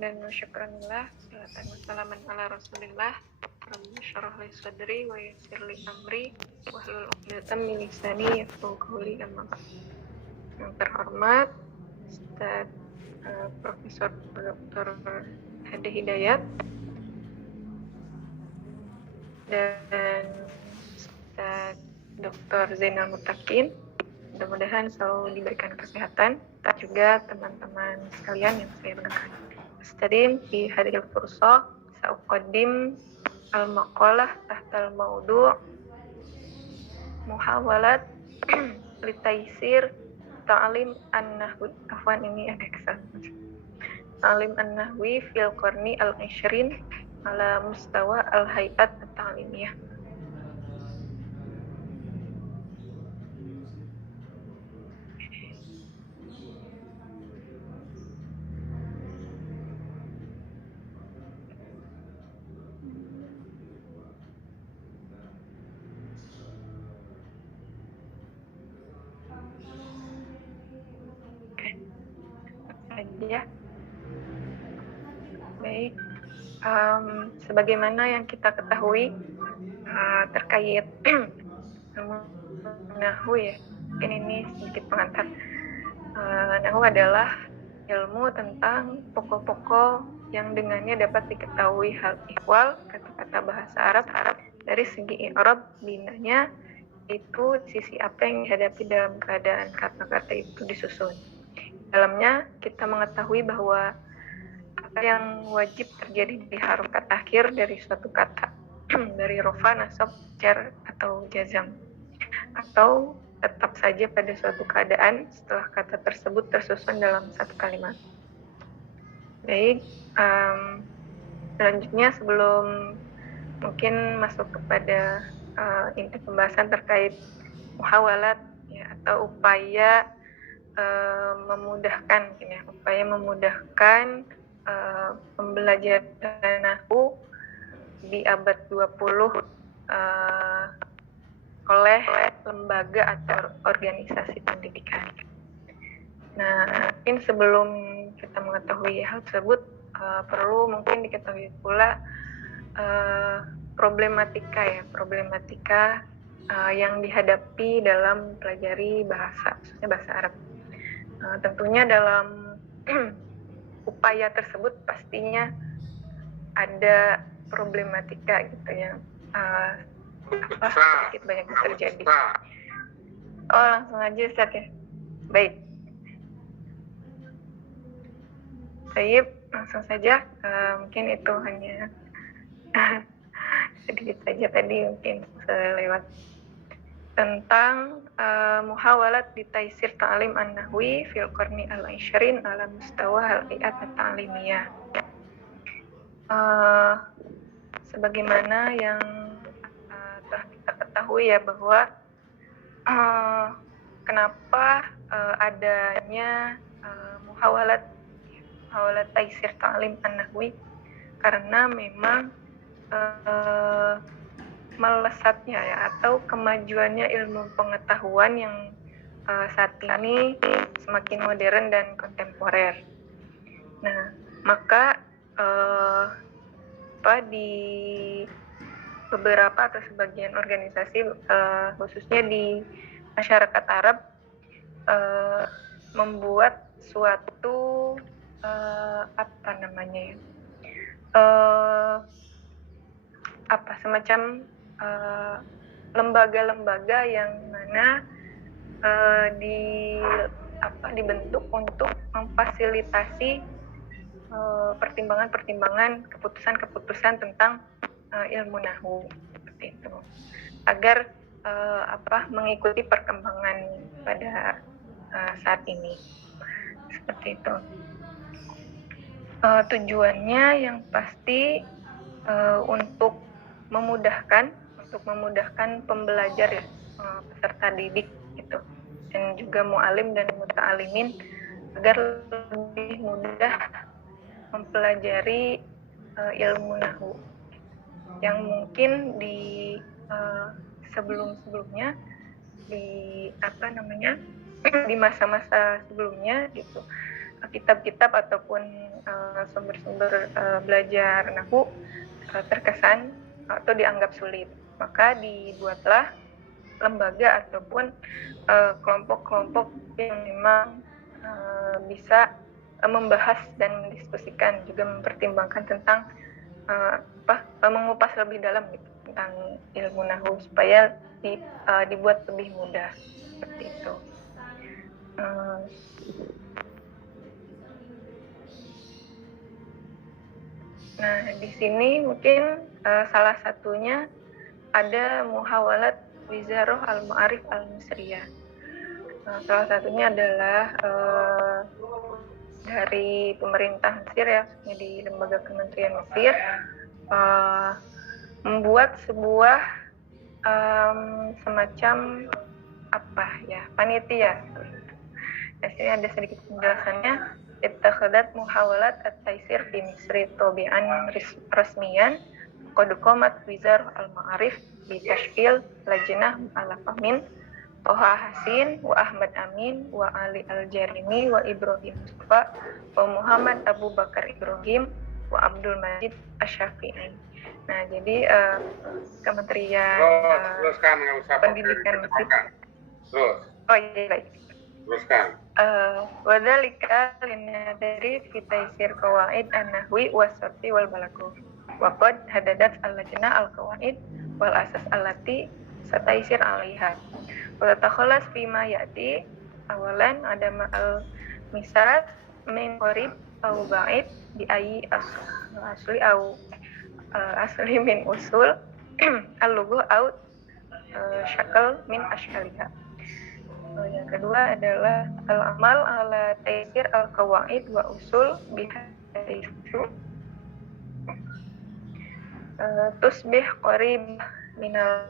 Hamdan wa syukranillah, salatan wa salaman ala rasulillah. Rabbi syarah li sadri wa yassir li amri wahlul 'uqdatam min lisani yafqahu qawli. Amma ba'd. Yang terhormat Ustaz Profesor Dr. Hadi Hidayat dan Ustaz Dr. Zainal Mutakin, mudah-mudahan selalu diberikan kesehatan, dan juga teman-teman sekalian yang saya banggakan. Astadin fi hadhil fursah sa'uqaddim al-maqalah tahtal maudu' muhawalat litaisir ta'lim an-nahwi. Afwan, ini ada kesalahan. Ta'lim an-nahwi fil qarni al-20 ala mustawa al-hay'at at-ta'limiyah. Saja. Baik, sebagaimana yang kita ketahui terkait Nahwu ya, mungkin ini sedikit pengantar. Nahwu adalah ilmu tentang pokok-pokok yang dengannya dapat diketahui hal ihwal kata-kata bahasa Arab dari segi i'rab binanya, itu sisi apa yang dihadapi dalam keadaan kata-kata itu disusun. Dalamnya kita mengetahui bahwa apa yang wajib terjadi di harokat akhir dari suatu kata dari rofa, nasab, jar, atau jazam, atau tetap saja pada suatu keadaan setelah kata tersebut tersusun dalam satu kalimat. Baik, selanjutnya sebelum mungkin masuk kepada inti pembahasan terkait muhawalat ya, atau upaya memudahkan pembelajaran Nahwu di abad 20 oleh lembaga atau organisasi pendidikan. Nah, mungkin sebelum kita mengetahui hal tersebut, perlu mungkin diketahui pula problematika yang dihadapi dalam mempelajari bahasa, khususnya bahasa Arab. Tentunya dalam upaya tersebut pastinya ada problematika gitu yang sedikit banyak terjadi. Oh, langsung aja Ustaz ya. Baik. Baik, langsung saja. Mungkin itu hanya sedikit saja tadi mungkin selewat tentang muhawalat di taisir ta'lim an-nahwi fil qarni al-20 ala mustawa al-i'at at-ta'limiyah. Sebagaimana yang telah kita ketahui ya, bahwa kenapa adanya muhawalat taisir ta'lim an-nahwi, karena memang melesatnya ya, atau kemajuannya ilmu pengetahuan yang saat ini semakin modern dan kontemporer. Nah, maka di beberapa atau sebagian organisasi, khususnya di masyarakat Arab, membuat suatu semacam lembaga-lembaga yang mana dibentuk untuk memfasilitasi pertimbangan-pertimbangan, keputusan-keputusan tentang ilmu Nahwu, seperti itu, agar mengikuti perkembangan pada saat ini, seperti itu. Tujuannya yang pasti untuk memudahkan pembelajar ya, peserta didik gitu, dan juga mu'alim dan muta'alimin, agar lebih mudah mempelajari ilmu Nahwu yang mungkin di sebelum-sebelumnya, di masa-masa sebelumnya gitu, kitab-kitab ataupun sumber-sumber belajar nahwu terkesan atau dianggap sulit. Maka dibuatlah lembaga ataupun kelompok-kelompok yang memang bisa membahas dan mendiskusikan, juga mempertimbangkan tentang mengupas lebih dalam gitu, tentang ilmu nahwu supaya dibuat lebih mudah seperti itu. Nah, di sini mungkin salah satunya ada Muhawalat Wizarah Al-Ma'arif Al-Misriyah. Salah satunya adalah dari pemerintah Mesir ya, di lembaga kementerian Mesir, membuat sebuah semacam panitia. Di sini ada sedikit penjelasannya. Ittakhadat muhawalat at-taisir fi Misri tabi'an rasmiyan qad qamat Wizarah Al-Ma'arif bi tashkil lajnah mu'allafah min Toha Hasin wa Ahmad Amin wa Ali Al-Jarimi wa Ibrahim Mustafa wa Muhammad Abu Bakar Ibrahim wa Abdul Majid Asy-Syafi'i. Nah, jadi Kementerian Pendidikan Mesir. Terus. Oh iya, baik. Teruskan. Wadhalika linadari fi taisir qawaid an-nahwi was-sarfi wal balagh. Wa qad hadadat al-lajnah al-qawaid wal asas allati sataisir 'alaiha. Wa takhalas fi ma ya'ti awalan ada ma'al misal min qarib au ba'id bi ayyi asli min usul al-lugha au syakal min ashkaliha. Yang kedua adalah al-amal ala taisir al-qawaid wa usul bihaisu tusbih qarib minal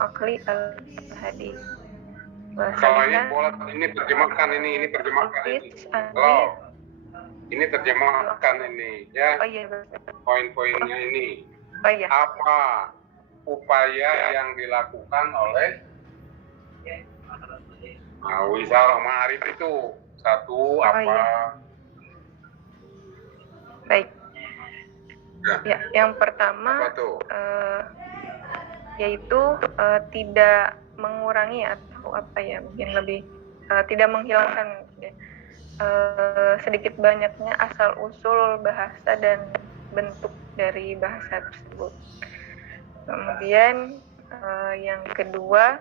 aqli al-hadi. Kalau ini boleh, ini terjemahkan ini terjemahkan ini. Halo, ini terjemahkan ini ya. Oh iya, poin-poinnya ini. Oh iya. Apa upaya yang dilakukan oleh Wizarah Ma'arif itu? Satu apa? Iya. Baik. Ya, yang pertama yaitu tidak mengurangi atau mungkin lebih tidak menghilangkan sedikit banyaknya asal usul bahasa dan bentuk dari bahasa tersebut. Kemudian yang kedua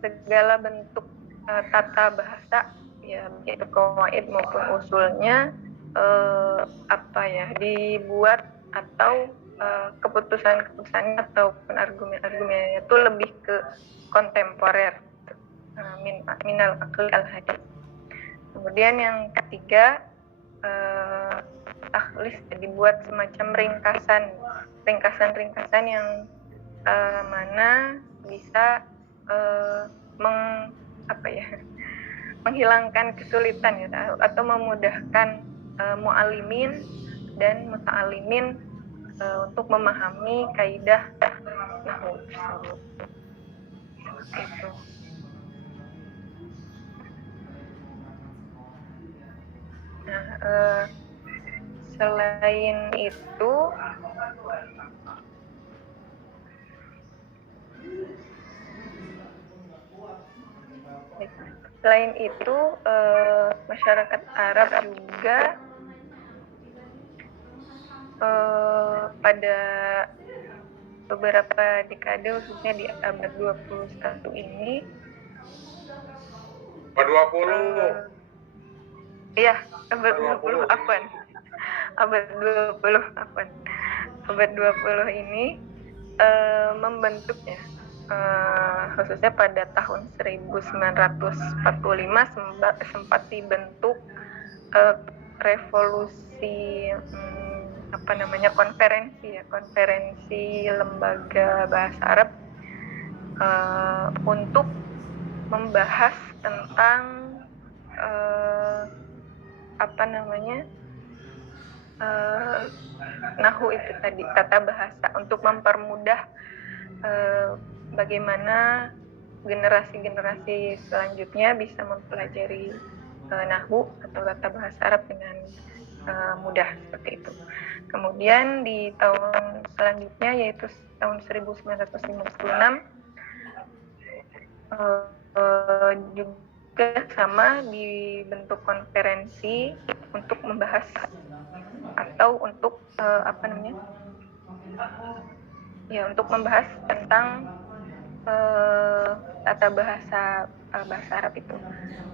segala bentuk tata bahasa ya, baik qawaid maupun usulnya dibuat atau keputusan-keputusannya ataupun argumen-argumennya itu lebih ke kontemporer, minal aqli al-hadis. Kemudian yang ketiga takhlis, dibuat semacam ringkasan yang mana bisa menghilangkan kesulitan ya, atau memudahkan mu'alimin dan muta'alimin untuk memahami kaidah nahwu tersebut. Itu. Nah, selain itu masyarakat Arab juga pada beberapa dekade, khususnya di abad 21 ini. Abad 20? Iya, abad 20, Abad 20 ini membentuknya, khususnya pada tahun 1945 sempat dibentuk revolusi konferensi lembaga bahasa Arab untuk membahas tentang nahwu itu tadi, tata bahasa, untuk mempermudah bagaimana generasi-generasi selanjutnya bisa mempelajari nahwu atau tata bahasa Arab dengan mudah seperti itu. Kemudian di tahun selanjutnya yaitu tahun 1956 juga sama dibentuk konferensi untuk membahas atau untuk untuk membahas tentang tata bahasa Arab itu.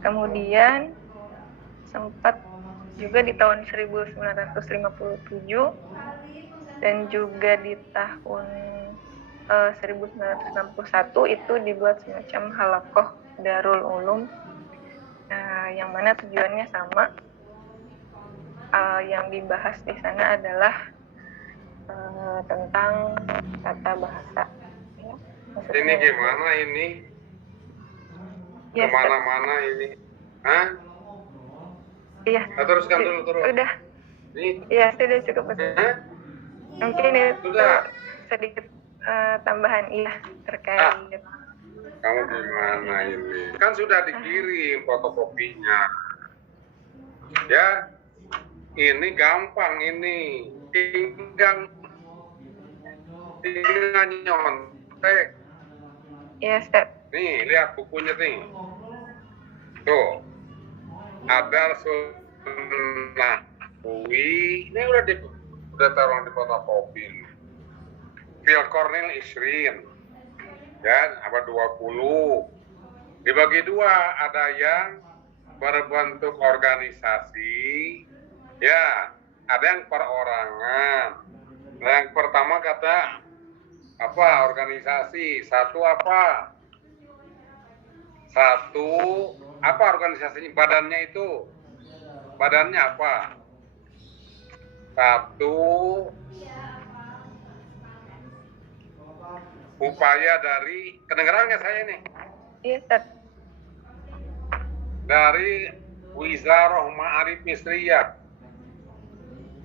Kemudian sempat juga di tahun 1957 dan juga di tahun 1961 itu dibuat semacam halaqah Darul Ulum, yang mana tujuannya sama. Yang dibahas di sana adalah tentang tata bahasa. Ya. Ini gimana ini? Ya, kemana-mana ini? Hah? Iya. Teruskan dulu terus. Udah. Ini? Iya, sudah cukup. Mungkin itu sudah. Sedikit tambahan terkait. Kamu gimana ini? Kan sudah dikirim fotokopinya. Ya, ini gampang ini. Tinggal nyontek. Iya, Ustaz. Nih, lihat bukunya nih. Tuh. Ada sunnah ini udah taruh di fotokopi. Fil Kornel Isrin. Ya, abad 20. Dibagi dua, ada yang berbentuk organisasi, ya, ada yang perorangan. Nah, yang pertama kata organisasi, satu organisasinya, badannya apa? Satu, upaya dari, kedengeran nggak saya ini? Iya, Ustaz. Dari Wizarah Ma'arif Misriyah.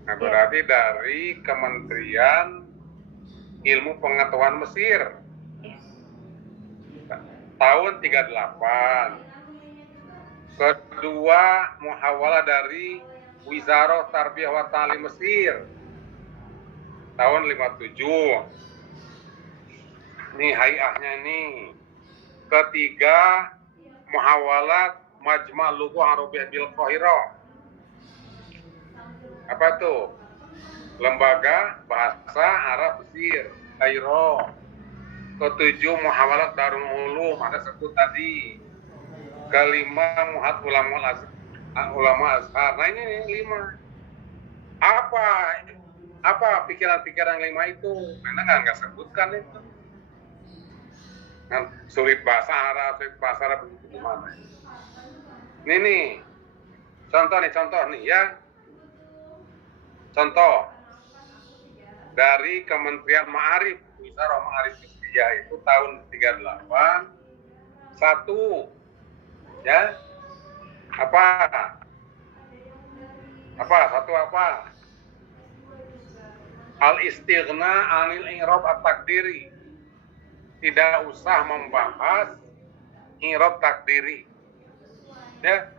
Nah, berarti dari Kementerian Ilmu Pengetahuan Mesir. Tahun 38. Kedua, muhawalah dari Wizarah Tarbiyah wa Ta'lim Mesir. Tahun 57. Nih hayahnya nih. Ketiga, muhawalat Majma' Lughah Arabiyyah bil Qahirah. Apa tuh? Lembaga Bahasa Arab Mesir, Kairo. Ketujuh, muhawalat Darul Ulum, ada sebut tadi. Kelima, muhat ulama Azhar. Nah, ini 5. Apa pikiran-pikiran 5 itu? Karena nggak sebutkan itu. Nah, sulit bahasa Arab begitu gimana? Ini nih, contoh nih ya. Contoh dari Kementerian Ma'arif, Wizarah Ma'arif Misriyah itu tahun 38. Satu, ya, apa? Al-istighna anil i'rab at-takdiri. Tidak usah membahas i'rab takdiri. Ya.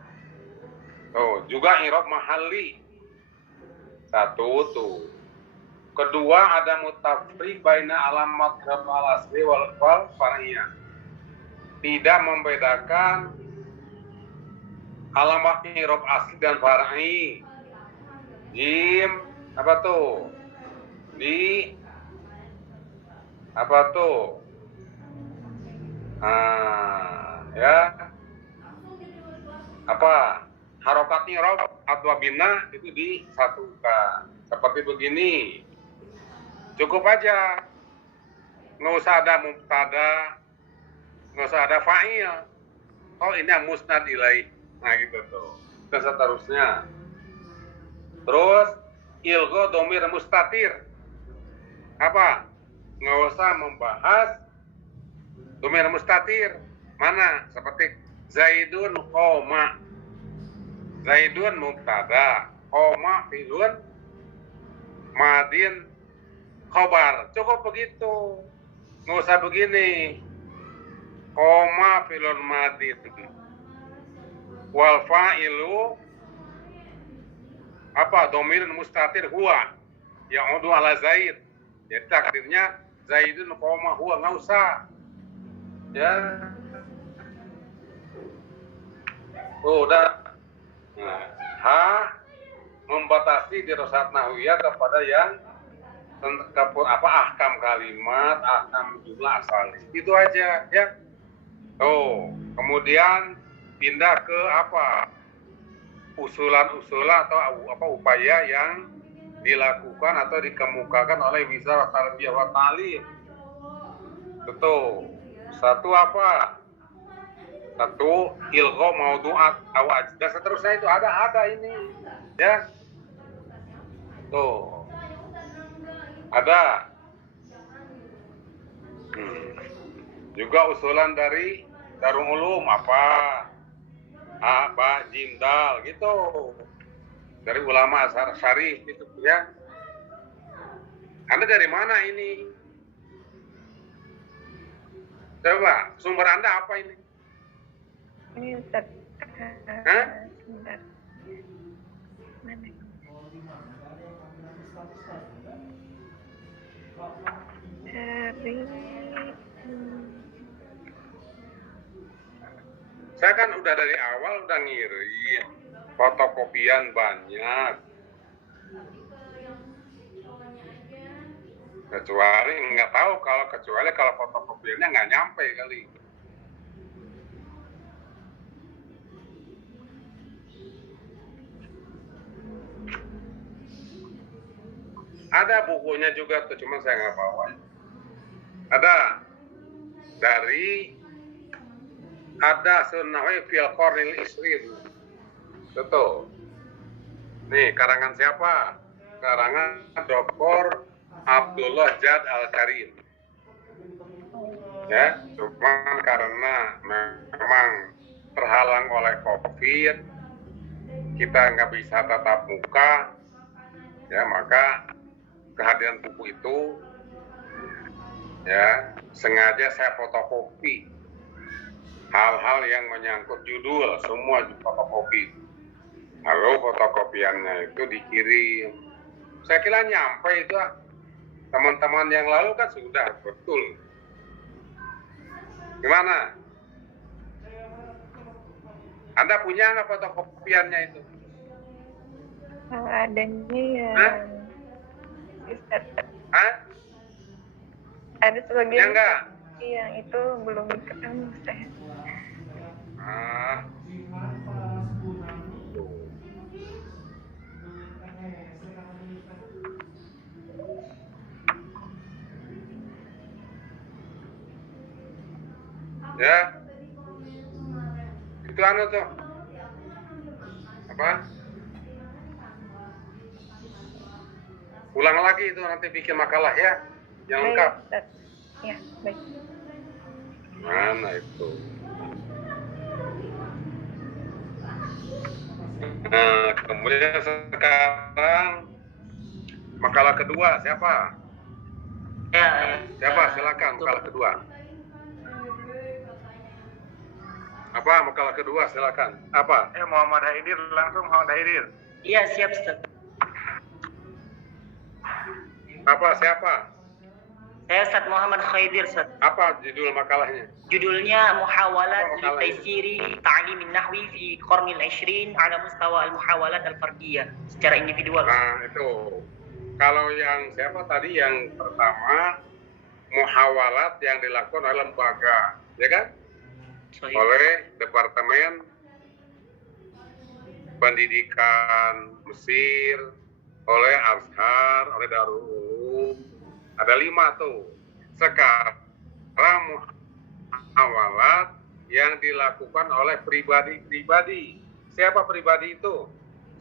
Tuh, juga i'rab mahalli. Satu tuh. Kedua, ada mutafriq baina alamat al-asli wal far'iyah. Tidak membedakan alamat i'rab asli dan far'i. Jim, apa tuh? Di apa tuh? Ya. Apa? Harokat i'rab atau bina itu disatukan. Seperti begini. Cukup aja. Nggak usah ada mubtada, nggak usah ada fa'il. Oh, ini yang musnad ilaih. Nah, gitu tuh. Dan seterusnya. Terus ilgho domir mustatir. Apa? Nggak usah membahas domir mustatir. Mana? Seperti Zaidun qoma. Zaidun mubtada, qoma fi'lun madin khobar. Cukup begitu. nggak usah begini. Koma filon madin wal fa'ilu apa domirun mustatir huwa yang udu ala zaid. Jadi takdirnya zaidun koma huwa, nggak usah ya. Udah. Nah, ha membatasi dirosat nahwiyah kepada yang ahkam kalimat, ahkam jumlah asal. Itu aja ya. Kemudian pindah ke apa? Usulan-usulan atau apa upaya yang dilakukan atau dikemukakan oleh Wizarah Tarbiyah wa Ta'lim. Betul. Satu apa? Satu ilgha maudu'at aw dan seterusnya itu ada ini ya. Tuh. Ada. Juga usulan dari Darul Ulum apa? Ba Jim Dal gitu. Dari ulama Azhar Syarif itu ya. Anda dari mana ini? Coba, sumber Anda apa ini? Ini Ustaz. Sebentar. Mana? Dari saya kan udah dari awal udah ngirim fotokopian banyak, kecuali nggak tahu kalau fotokopiannya nggak nyampe kali. Ada bukunya juga tuh, cuma saya nggak bawa. Ada Sunnahwi fil Qarnil Isrin. Betul. Nih, karangan siapa? Karangan Dr. Abdullah Jad Al-Karim. Ya, cuma karena memang terhalang oleh COVID, kita nggak bisa tatap muka, ya maka kehadiran buku itu ya sengaja saya fotokopi. Hal-hal yang menyangkut judul semua fotokopi. Lalu fotokopiannya itu dikirim. Saya kira nyampe itu. Teman-teman yang lalu kan sudah betul. Gimana? Anda punya nggak fotokopiannya itu? Adanya ya. Hah? Ada sebagian. Ya enggak? Yang itu belum ketemu saya. Ya, itu tuh apa? Ulang lagi itu nanti bikin makalah ya, yang lengkap. Ya, baik. Mana itu? Nah, kemudian sekarang makalah kedua siapa? Ya. Siapa? Silakan makalah kedua. Apa makalah kedua? Silakan. Apa? Muhammad Haidir, langsung Muhammad Haidir. Iya, siap, Ustaz. Siapa? Saya Ustaz Muhammad Khaidir, Ustaz. Apa judul makalahnya? Judulnya Muhawalat li Taysiri Ta'lim an-Nahwi fi Qarnil 20 ala mustawa al-muhawalat al-fardiyah secara individual. Nah, itu. Kalau yang siapa tadi yang pertama muhawalat yang dilakukan oleh lembaga, ya kan? Oleh Departemen Pendidikan Mesir, oleh Azhar, oleh Darul Ulum. Ada 5 tuh. Sekarang muhawalat yang dilakukan oleh pribadi-pribadi. Siapa pribadi itu?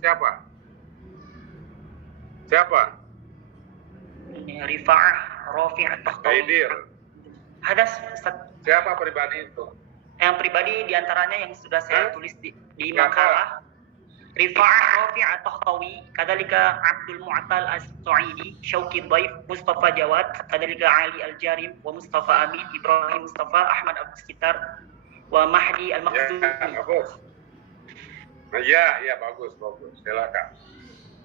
Siapa? Rifa'ah Rafi' At-Takhtawi. Haidir. Ada, Ustaz. Siapa pribadi itu? Yang pribadi diantaranya yang sudah saya tulis di makalah. Rifa'ah Rafi' At-Tahtawi, kadzalika Abdul Mu'tal As-Su'idi, Syauqi Dhaif, Mustafa Jawad, kadzalika Ali Al-Jarim, wa Mustafa Amin, Ibrahim Mustafa, Ahmad Abdul Sekitar, wa Mahdi Al-Makhzumi. Ya, bagus. Nah, ya, bagus. Silakan.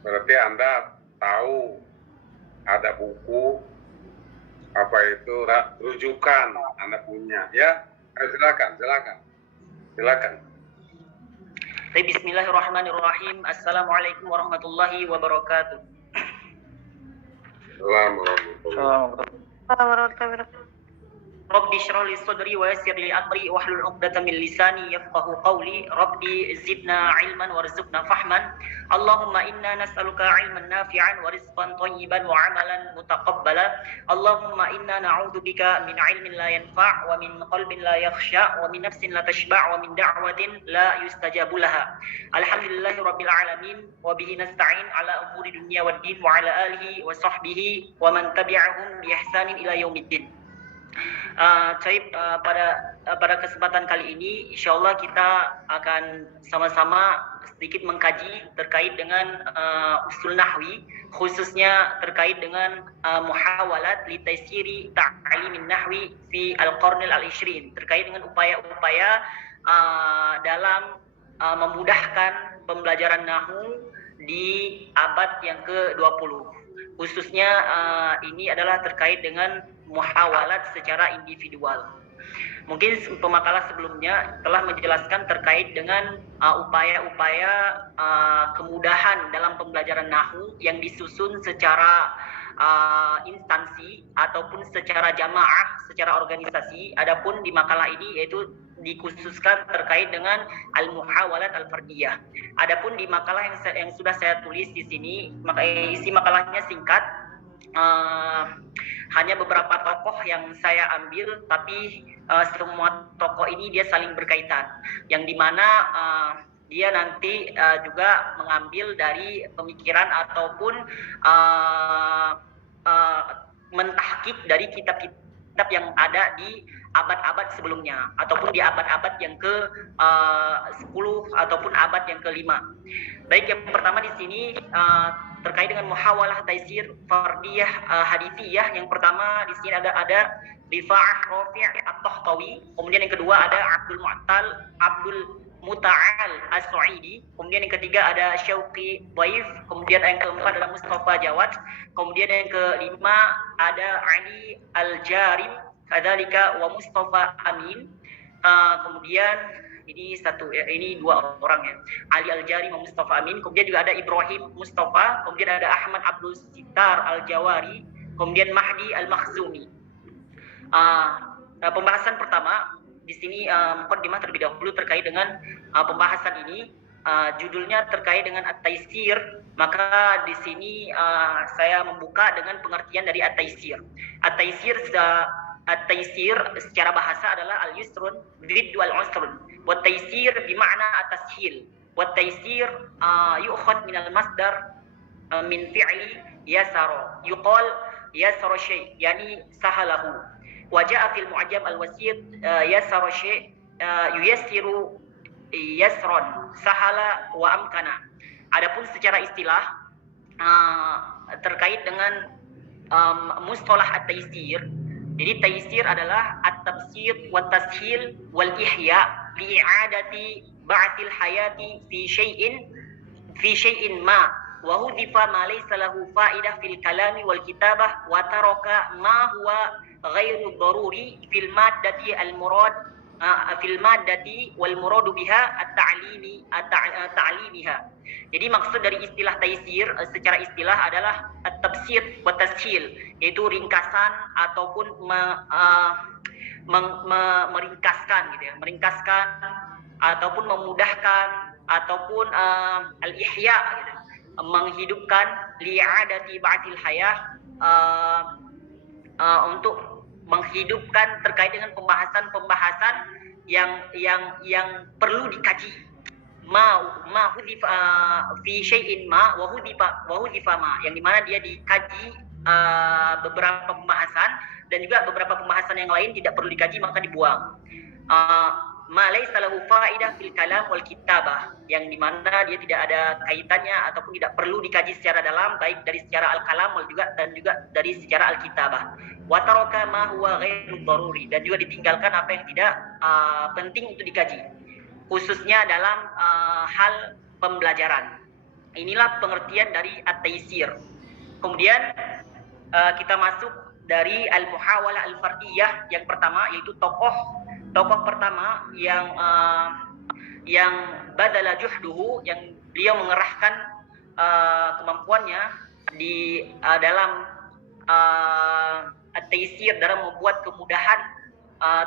Berarti Anda tahu ada buku apa itu rujukan Anda punya, ya? Silakan. Bismillahirrahmanirrahim. Assalamualaikum warahmatullahi wabarakatuh. Rabbi shrah li sadri wa yassir li amri wahlul 'uqdatam min lisani yafqahu qawli. Rabbi zidna ilman warzuqna fahman. Allahumma inna nas'aluka 'ilman nafi'an wa rizqan thayyiban wa 'amalan mutaqabbala. Allahumma inna na'udzubika min 'ilmin la yanfa' wa min qalbin la yakhsha' wa min nafsin la tashba' wa min da'watin la yustajabu laha. Alhamdulillahi rabbil alamin wa bihi nasta'in ala umuri dunya waddin wa ala alihi wa sahbihi wa man tabi'ahum bi ihsanin ila yaumiddin. Pada kesempatan kali ini, insyaallah kita akan sama-sama sedikit mengkaji terkait dengan usul nahwi, khususnya terkait dengan muhawalat li taysiri ta'limin nahwi fi al-qarnil al-20, terkait dengan upaya-upaya dalam memudahkan pembelajaran nahwu di abad yang ke-20. Khususnya ini adalah terkait dengan muhawalat secara individual. Mungkin pemakalah sebelumnya telah menjelaskan terkait dengan upaya-upaya kemudahan dalam pembelajaran nahwu yang disusun secara instansi ataupun secara jamaah, secara organisasi. Adapun di makalah ini yaitu dikhususkan terkait dengan al-muhawalat al-fardiyah. Adapun di makalah yang sudah saya tulis di sini, isi makalahnya singkat. Hanya beberapa tokoh yang saya ambil, tapi semua tokoh ini dia saling berkaitan, yang dimana dia nanti juga mengambil dari pemikiran ataupun mentahkik dari kitab-kitab yang ada di abad-abad sebelumnya ataupun di abad-abad yang ke-10 ataupun abad yang ke-5. Baik, yang pertama di sini terkait dengan muhawalah taysir fardiyah hadithiyah. Yang pertama di sini ada Rifa'ah Rafi' At-Tahtawi, kemudian yang kedua ada Abdul Mu'tal Abdul Muta'al As-Su'idi, kemudian yang ketiga ada Syauqi Dhaif, kemudian yang keempat adalah Mustafa Jawad, kemudian yang kelima ada Ali Al-Jarim, kadzalika wa Mustafa Amin. Kemudian ini dua orang ya, Ali Al-Jari dan Mustafa Amin. Kemudian juga ada Ibrahim Mustafa, kemudian ada Ahmad Abdul Sekitar Al-Jawari, kemudian Mahdi Al-Makhzumi. Pembahasan pertama di sini muqaddimah terlebih dahulu terkait dengan pembahasan ini. Judulnya terkait dengan at-taysir. Maka di sini saya membuka dengan pengertian dari at-taysir. At-taysir secara bahasa adalah al-yusrun ضد al-usrun. Wa taysir bima'na at-tashil. Wa taysir yu'khad min al-masdar min fi'li yasara. Yuqal yasara syai', yani sahalahu. Wa ja'a fil mu'jam al-wasit yasara syai' yuyassiru yasran, sahala wa amkana. Adapun secara istilah terkait dengan mustalah at-taysir. Jadi taysir adalah at-tabsir wa tashil wal ihya li'adati ba'til hayati fi syai'in ma wa hudhifa ma laysa lahu fa'idah fil kalami wal kitabah wa taraka ma huwa ghairu daruri fil maddati al-murad fil maddati wal muradu biha at-ta'limiha. Jadi maksud dari istilah taysir secara istilah adalah at-tabsir wa tashil, yaitu ringkasan ataupun meringkaskan gitu ya, meringkaskan ataupun memudahkan ataupun al-ihya gitu, menghidupkan li'adati ba'dil hayah, untuk menghidupkan terkait dengan pembahasan-pembahasan yang perlu dikaji. Ma hudhifa fi syai'in ma wa hudhifa ma, yang dimana dia dikaji beberapa pembahasan dan juga beberapa pembahasan yang lain tidak perlu dikaji maka dibuang. ma laysa lahu fa'idah fil kalam wal kitabah, yang dimana dia tidak ada kaitannya ataupun tidak perlu dikaji secara dalam, baik dari secara al-kalam dan juga dari secara al-kitabah. Wa taraka ma huwa ghairu daruri, dan juga ditinggalkan apa yang tidak penting untuk dikaji, khususnya dalam hal pembelajaran. Inilah pengertian dari at-taysir. Kemudian kita masuk dari al-muhawalah al-fardiyah yang pertama, yaitu tokoh pertama yang badala juhduhu, yang beliau mengerahkan kemampuannya di dalam at-taysir, dalam membuat kemudahan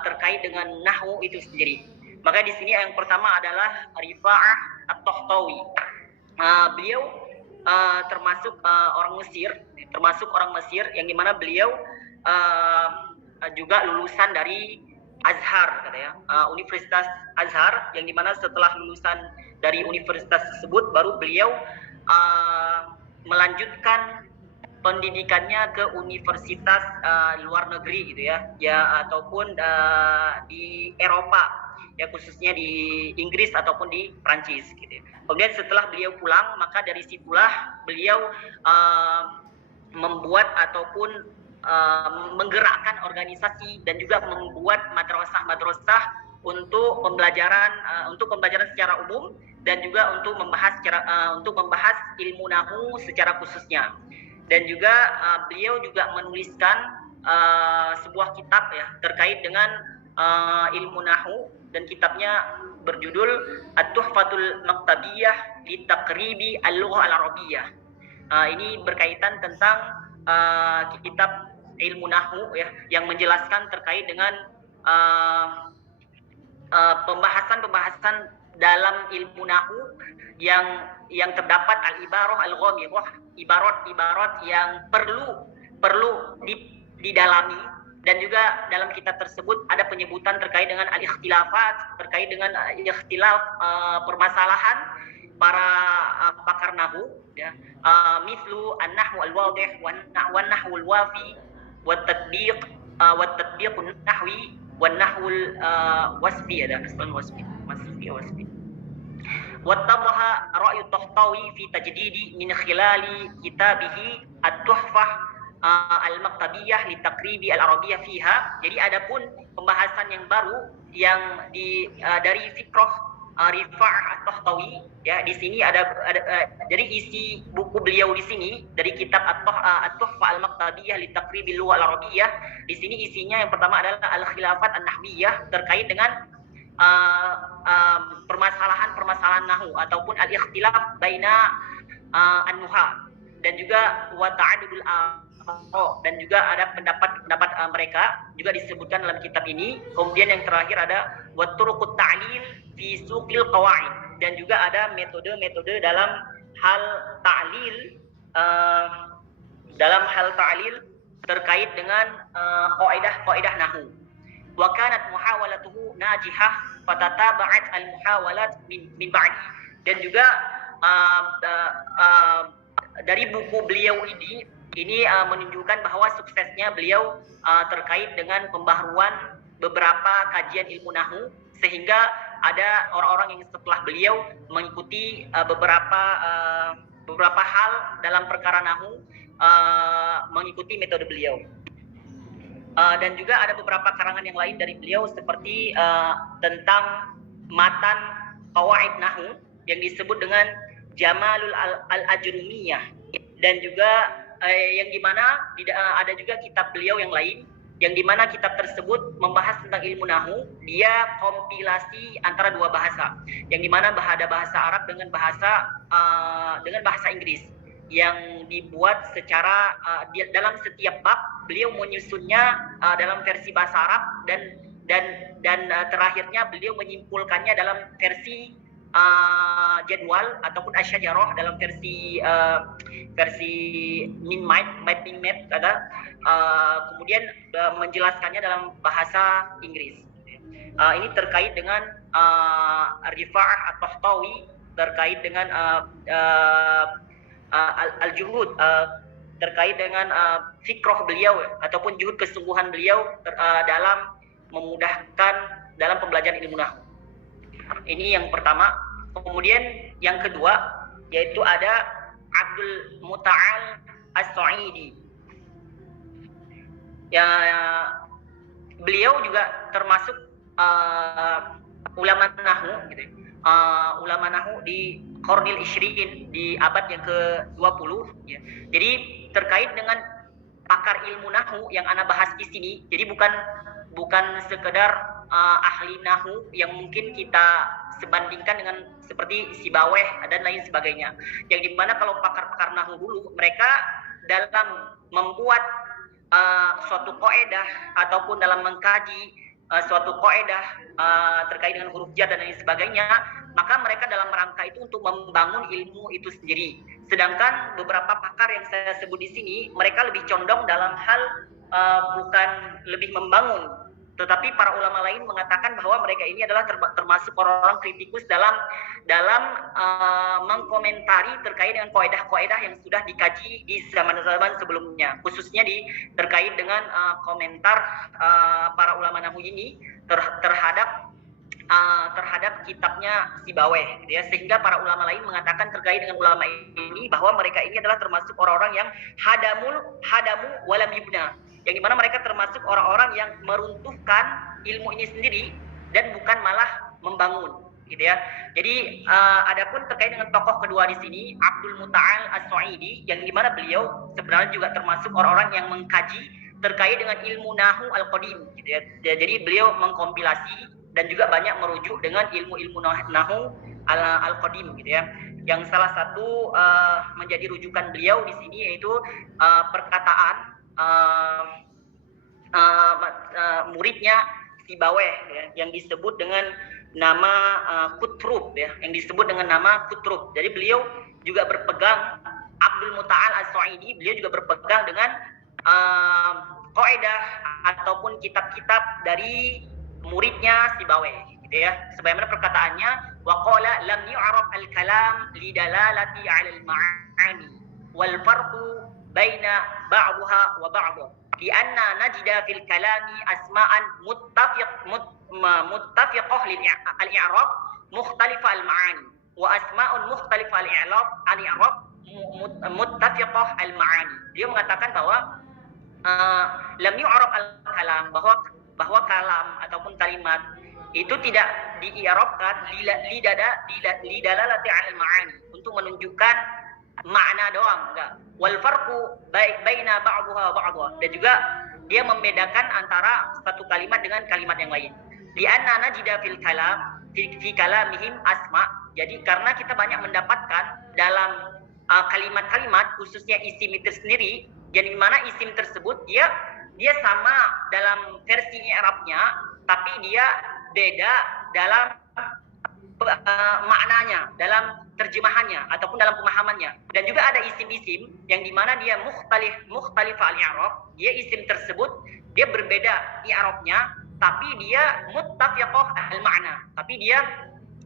terkait dengan nahwu itu sendiri. Maka di sini yang pertama adalah Rifa'ah at-Tahtawi. Beliau termasuk orang Mesir, yang dimana beliau juga lulusan dari Azhar, Universitas Azhar, yang dimana setelah lulusan dari universitas tersebut baru beliau melanjutkan pendidikannya ke universitas luar negeri gitu ya, ataupun di Eropa ya, khususnya di Inggris ataupun di Prancis gitu. Kemudian setelah beliau pulang, maka dari situlah beliau membuat ataupun menggerakkan organisasi dan juga membuat madrasah untuk pembelajaran secara umum, dan juga untuk membahas ilmu nahwu secara khususnya. Dan juga beliau juga menuliskan sebuah kitab ya terkait dengan ilmu nahwu, dan kitabnya berjudul At-Tuhfatul Maktabiyah li Taqribi Al-Lughah Al-Arabiyyah. Ini berkaitan tentang kitab ilmu nahwu ya, yang menjelaskan terkait dengan pembahasan dalam ilmu nahwu yang terdapat al-ibarah al-ghamirah, ibarat-ibarat yang perlu didalami. Dan juga dalam kitab tersebut ada penyebutan terkait dengan al-ikhtilafat, terkait dengan ikhtilaf permasalahan para pakar nahwu ya, mislu an-nahwu al-wadih wan nahwu al-wafi wat tatbiq an-nahwi wan nahwu al-wasfi, ada wasfi. Wattabaha ra'yu Tahtawi fi tajdidi min khilali kitabihi at-tuhfah al-maktabiyah li taqribi al-arabiyyah fiha. Jadi adapun pembahasan yang baru yang dari fikrah Rifa'ah at-Tahtawi ya, di sini ada jadi isi buku beliau di sini dari kitab at-tuhfah al-maktabiyah li taqribi al-lughah al-arabiyyah. Di sini isinya yang pertama adalah al-khilafat an-nahwiyah, terkait dengan permasalahan nahwu ataupun al-ikhtilaf baina an-nuha, dan juga wa ta'addudul dan juga ada pendapat mereka juga disebutkan dalam kitab ini. Kemudian yang terakhir ada wa turuqut ta'lil fi suqil qawaid, dan juga ada metode-metode dalam hal ta'lil terkait dengan kaidah nahwu. Wa kanat muhawalatuhu najihah fatataba'at al-muhawalat min ba'di. Dan juga dari buku beliau ini menunjukkan bahwa suksesnya beliau terkait dengan pembaharuan beberapa kajian ilmu nahwu, sehingga ada orang-orang yang setelah beliau mengikuti beberapa hal dalam perkara nahwu, mengikuti metode beliau. Dan juga ada beberapa karangan yang lain dari beliau seperti tentang matan qawaid nahwu yang disebut dengan Jamalul al-Ajrumiyah, dan juga yang dimana ada juga kitab beliau yang lain yang dimana kitab tersebut membahas tentang ilmu nahwu. Dia kompilasi antara dua bahasa, yang dimana ada bahasa Arab dengan bahasa Inggris, yang dibuat secara dalam setiap bab beliau menyusunnya dalam versi bahasa Arab, dan terakhirnya beliau menyimpulkannya dalam versi jadwal ataupun asyajarah dalam versi mapping map ada, kemudian menjelaskannya dalam bahasa Inggris. Ini terkait dengan Rifa'ah at-Tahtawi, terkait dengan al-juhud, terkait dengan fikrah beliau ataupun juhud kesungguhan beliau dalam memudahkan dalam pembelajaran ilmu nahwu. Ini yang pertama. Kemudian yang kedua yaitu ada Abdul Muta'al As-Sa'idi. Ya, beliau juga termasuk ulama nahwu gitu. Ulama nahwu di Qarnil Ishrin, di abad yang ke-20 ya. Jadi terkait dengan pakar ilmu nahwu yang ana bahas di sini. Jadi bukan sekedar ahli nahwu yang mungkin kita sebandingkan dengan seperti Sibaweh dan lain sebagainya. Yang dimana kalau pakar-pakar nahwu dulu mereka dalam membuat suatu kaidah ataupun dalam mengkaji suatu kaidah terkait dengan huruf jar dan lain sebagainya, maka mereka dalam rangka itu untuk membangun ilmu itu sendiri. Sedangkan beberapa pakar yang saya sebut di sini, mereka lebih condong dalam hal bukan lebih membangun, tetapi para ulama lain mengatakan bahwa mereka ini adalah termasuk orang-orang kritikus dalam mengkomentari terkait dengan kaidah-kaidah yang sudah dikaji di zaman-zaman sebelumnya, khususnya terkait dengan komentar para ulama nahwu ini terhadap kitabnya Sibaweh, gitu ya. Sehingga para ulama lain mengatakan terkait dengan ulama ini bahwa mereka ini adalah termasuk orang-orang yang hadamu walam yubna, yang dimana mereka termasuk orang-orang yang meruntuhkan ilmu ini sendiri dan bukan malah membangun, gitu ya. Jadi adapun terkait dengan tokoh kedua di sini, Abdul Muta'al As-Sa'idi, yang dimana beliau sebenarnya juga termasuk orang-orang yang mengkaji terkait dengan ilmu nahwu al-qadim, gitu ya. Jadi beliau mengkompilasi dan juga banyak merujuk dengan ilmu-ilmu nahwu al-qadim, gitu ya. Yang salah satu menjadi rujukan beliau di sini yaitu perkataan muridnya Sibaweh ya, yang disebut dengan nama Qutrub ya, yang disebut dengan nama Qutrub. Jadi beliau juga berpegang, Abdul Muta'al As-Sa'idi, beliau juga berpegang dengan kaidah ataupun kitab-kitab dari muridnya Sibaweh, gitu ya. Sebagaimana perkataannya, wa qala lam yu'raf al-kalam li dalalati 'ala al-ma'ani wal farqu baina ba'daha wa ba'daha li anna najida fil kalami asma'an muttafiqah lil al-i'rab mukhtalifah al-ma'ani wa asma'un mukhtalifah al-i'rab muttafiqah al-ma'ani. Dia mengatakan bahwa lam yu'raf al-kalam, bahwa kalam ataupun kalimat itu tidak di-i'rabkan lidalalati 'alal ma'ani, untuk menunjukkan makna doang, enggak. Wal farqu baina ba'daha wa ba'daha, dan juga dia membedakan antara satu kalimat dengan kalimat yang lain. Li'anna najida fil kalam fi kalamihim asma. Jadi karena kita banyak mendapatkan dalam kalimat-kalimat khususnya isim itu sendiri, yang dimana isim tersebut dia sama dalam versi i'rabnya, tapi dia beda dalam maknanya, dalam terjemahannya ataupun dalam pemahamannya. Dan juga ada isim-isim yang dimana dia mukhtalif al-i'rab, dia isim tersebut dia berbeda i'rabnya, tapi dia muttafiqah al-ma'na, tapi dia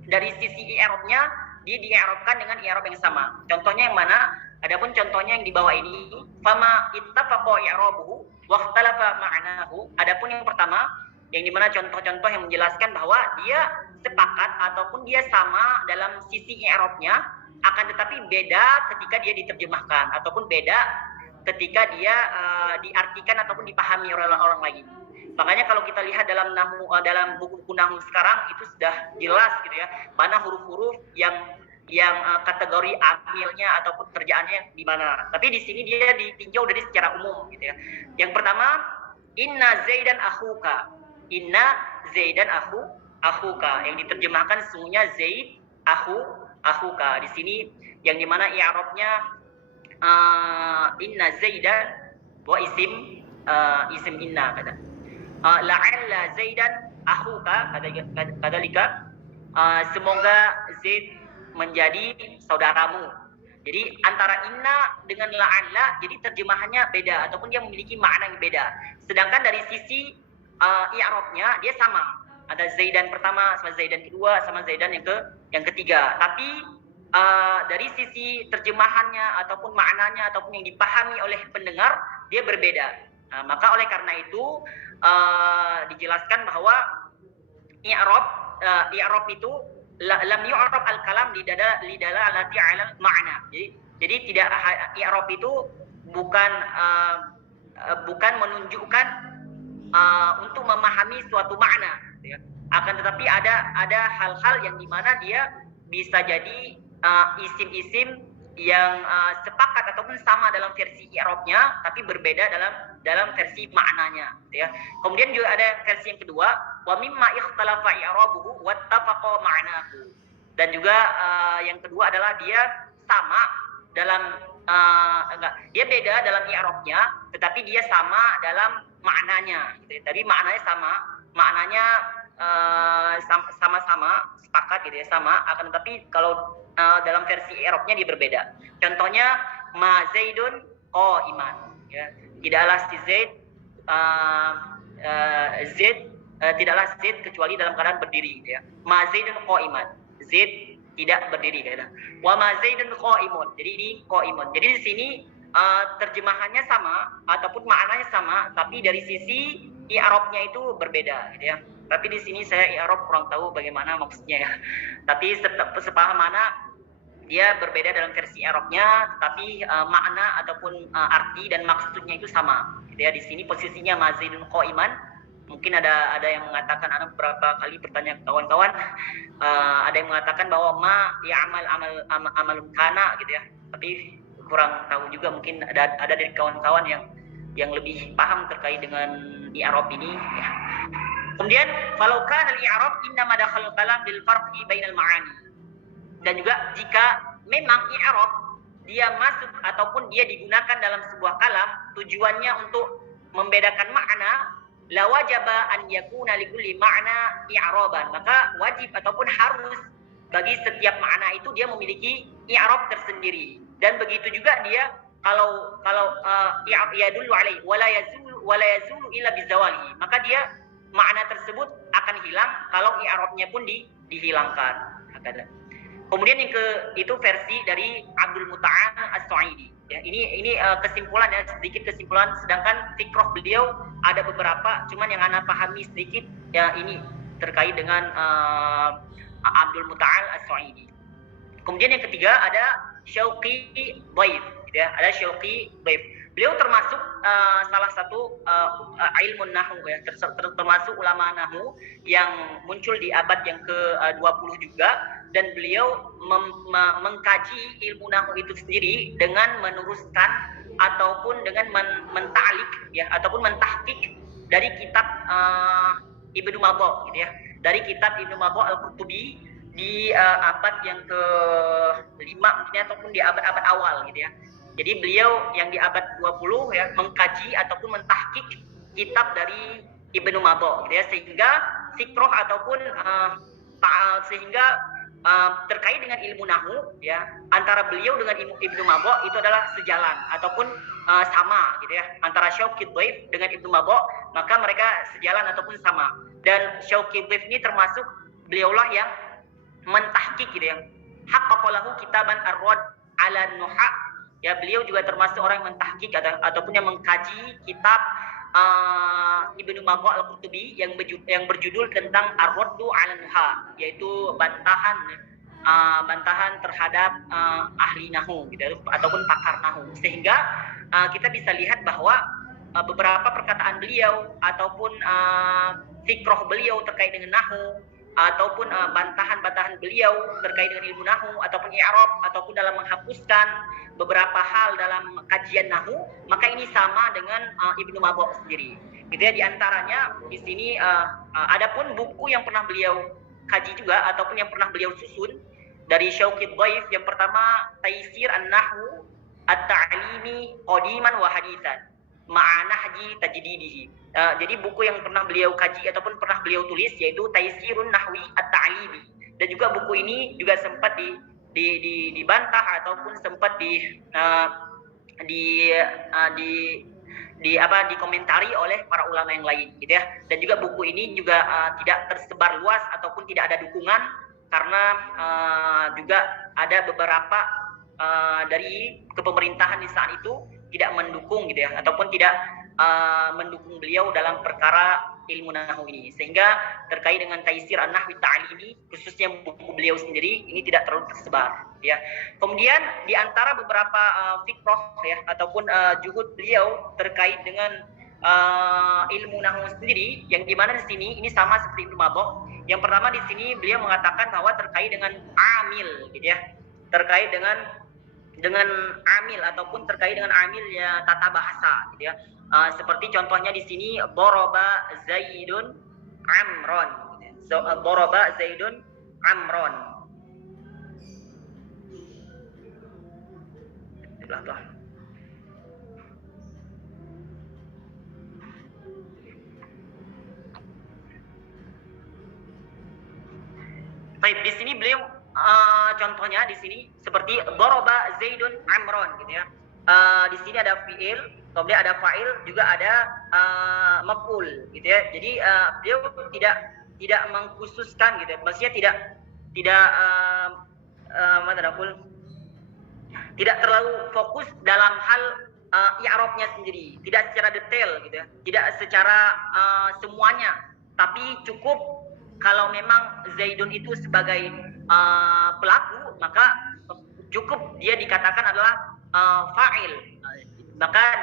dari sisi i'rabnya dia di-i'rabkan dengan i'rab yang sama. Contohnya yang mana? Adapun contohnya yang di bawah ini, fama ittafaqa i'rabuhu wa ikhtalafa ma'nahu. Adapun yang pertama, yang dimana contoh-contoh yang menjelaskan bahwa dia sepakat ataupun dia sama dalam sisi i'rabnya, akan tetapi beda ketika dia diterjemahkan ataupun beda ketika dia diartikan ataupun dipahami oleh orang lain. Makanya kalau kita lihat dalam buku-buku nahwu sekarang itu sudah jelas, gitu ya, mana huruf-huruf yang kategori amilnya ataupun kerjaannya di mana. Tapi di sini dia ditinjau dari secara umum, gitu ya. Yang pertama, inna zaidan akhuka. Inna zaidan akhuka, yang diterjemahkan sesungguhnya Zaid akhuka. Di sini yang dimana i'rabnya inna zaidan wa isim inna kata. La'alla zaidan akhuka kadalika, semoga Zaid menjadi saudaramu. Jadi antara inna dengan la'alla, jadi terjemahannya beda ataupun dia memiliki makna yang beda. Sedangkan dari sisi i'rabnya dia sama. Ada Zaidan pertama sama Zaidan kedua sama Zaidan yang ketiga. Tapi dari sisi terjemahannya ataupun maknanya ataupun yang dipahami oleh pendengar dia berbeda. Maka oleh karena itu dijelaskan bahwa i'rab itu lam yu'rab al-kalam lidalalati 'ala ma'na. Jadi tidak i'rab itu bukan bukan menunjukkan untuk memahami suatu makna, ya. Akan tetapi ada hal-hal yang dimana dia bisa jadi isim-isim yang sepakat ataupun sama dalam versi i'rabnya, tapi berbeda dalam versi maknanya, ya. Kemudian juga ada versi yang kedua, wa mimma ikhtalafa i'rabuhu wattafaqa ma'nahu. Dan juga yang kedua adalah dia sama dalam dia beda dalam i'rabnya, tetapi dia sama dalam maknanya, gitu ya. Tadi maknanya sama, maknanya sama-sama sepakat, gitu ya, sama. Akan tetapi kalau dalam versi i'rabnya dia berbeda. Contohnya ma Zaidun qa'iman, ya. Tidaklah si Zaid tidaklah Zaid kecuali dalam keadaan berdiri, gitu ya. Ma Zaidun qa'iman. Zaid tidak berdiri, gitu. Wa ma Zaidun qa'imun. Jadi ini qa'imun. Jadi di sini terjemahannya sama ataupun maknanya sama, tapi dari sisi i'rabnya itu berbeda, gitu ya. Tapi di sini saya i'rab kurang tahu bagaimana maksudnya, ya. Tapi sepaham mana dia berbeda dalam versi i'rabnya, tapi makna ataupun arti dan maksudnya itu sama, gitu ya. Di sini posisinya ma Zaidun qa'iman. Mungkin ada yang mengatakan, ana beberapa kali bertanya ke kawan-kawan, ada yang mengatakan bahwa ma ya'mal amalun kana, gitu ya. Tapi kurang tahu juga, mungkin ada dari kawan-kawan yang lebih paham terkait dengan i'rab ini, ya. Kemudian falau kana al-i'rab innama dakhala kalam bil farqi bainal ma'ani. Dan juga jika memang i'rab dia masuk ataupun dia digunakan dalam sebuah kalam tujuannya untuk membedakan makna, la wajaba an yakuna likulli ma'na i'raban. Maka wajib ataupun harus bagi setiap makna itu dia memiliki i'rab tersendiri. Dan begitu juga dia kalau yadullu alaihi wala yazulu illa bizawali, maka dia makna tersebut akan hilang kalau i'rabnya pun dihilangkan. Kemudian itu versi dari Abdul Muta'al As-Su'aidi. Ya, ini kesimpulan, ya, sedikit kesimpulan. Sedangkan fikroh beliau ada beberapa, cuman yang ana pahami sedikit, ya, ini terkait dengan Abdul Muta'al As-Su'aidi. Kemudian yang ketiga ada Syauqi Dhaif, gitu ya. Ada Syauqi Dhaif. Beliau termasuk salah satu ilmu nahwu, ya, termasuk ulama nahwu yang muncul di abad yang ke-20 juga, dan beliau mengkaji ilmu nahwu itu sendiri dengan meneruskan ataupun dengan menta'lik, ya, ataupun mentahqiq dari kitab Ibnu Mabok, gitu ya. Dari kitab Ibnu Mabok Al-Qurtubi di abad yang ke-5 mungkin, ataupun di abad-abad awal, gitu ya. Jadi beliau yang di abad 20, ya, mengkaji ataupun mentahqiq kitab dari Ibnu Mabok, gitu ya, sehingga fikroh ataupun terkait dengan ilmu nahwu, ya, antara beliau dengan Ibnu Mabok itu adalah sejalan ataupun sama, gitu ya. Antara Syauqi Dhaif dengan Ibnu Mabok, maka mereka sejalan ataupun sama. Dan Syauqi Dhaif ini termasuk beliaulah yang mentahqiq, gitu ya. Haqqaqalahu kitaban ar-rad 'ala nuha. Ya, beliau juga termasuk orang yang mentahqiq ataupun yang mengkaji kitab Ibnu Mabok Al-Qurtubi yang berjudul tentang Ar-Raddu 'ala Nuha, yaitu bantahan terhadap ahli nahwu, gitu, ataupun pakar nahwu. Sehingga kita bisa lihat bahwa beberapa perkataan beliau ataupun fikroh beliau terkait dengan nahwu, ataupun bantahan-bantahan beliau terkait dengan ilmu nahwu ataupun i'rab, ataupun dalam menghapuskan beberapa hal dalam kajian nahwu, maka ini sama dengan Ibnu Mabok sendiri. Gitu ya. Di antaranya di sini adapun buku yang pernah beliau kaji juga ataupun yang pernah beliau susun dari Syauqi Dhaif, yang pertama Taisir An-Nahwu At-Ta'limi Qadiman wa Haditsan ma'a nahji tajdidihi. Jadi buku yang pernah beliau kaji ataupun pernah beliau tulis yaitu Taisirun Nahwi At-Ta'limi. Dan juga buku ini juga sempat dibantah ataupun sempat dikomentari oleh para ulama yang lain, gitu ya. Dan juga buku ini juga tidak tersebar luas ataupun tidak ada dukungan, karena juga ada beberapa dari kepemerintahan di saat itu tidak mendukung, gitu ya, ataupun tidak mendukung beliau dalam perkara ilmu nahwu ini. Sehingga terkait dengan Taisir An-Nahwi Ta'limi, khususnya buku beliau beliau sendiri ini tidak terlalu tersebar ya. Kemudian di antara beberapa fikroh ya ataupun juhud beliau terkait dengan ilmu nahwu sendiri, yang dimana di sini ini sama seperti Ibnu Mabok. Yang pertama di sini beliau mengatakan bahwa terkait dengan amil gitu ya, terkait dengan amil ataupun terkait dengan amil ya tata bahasa gitu ya. Seperti contohnya di sini doroba Zaidun Amron. So, doroba Zaidun Amron. Baik, di sini beliau contohnya di sini seperti doroba Zaidun Amron gitu ya. Di sini ada fiil, kemudian ada fa'il, juga ada maf'ul gitu ya. Jadi beliau tidak mengkhususkan gitu ya. Maksudnya tidak terlalu fokus dalam hal i'rabnya sendiri, tidak secara detail gitu ya. Tidak secara semuanya, tapi cukup kalau memang Zaidun itu sebagai pelaku, maka cukup dia dikatakan adalah fa'il. Maka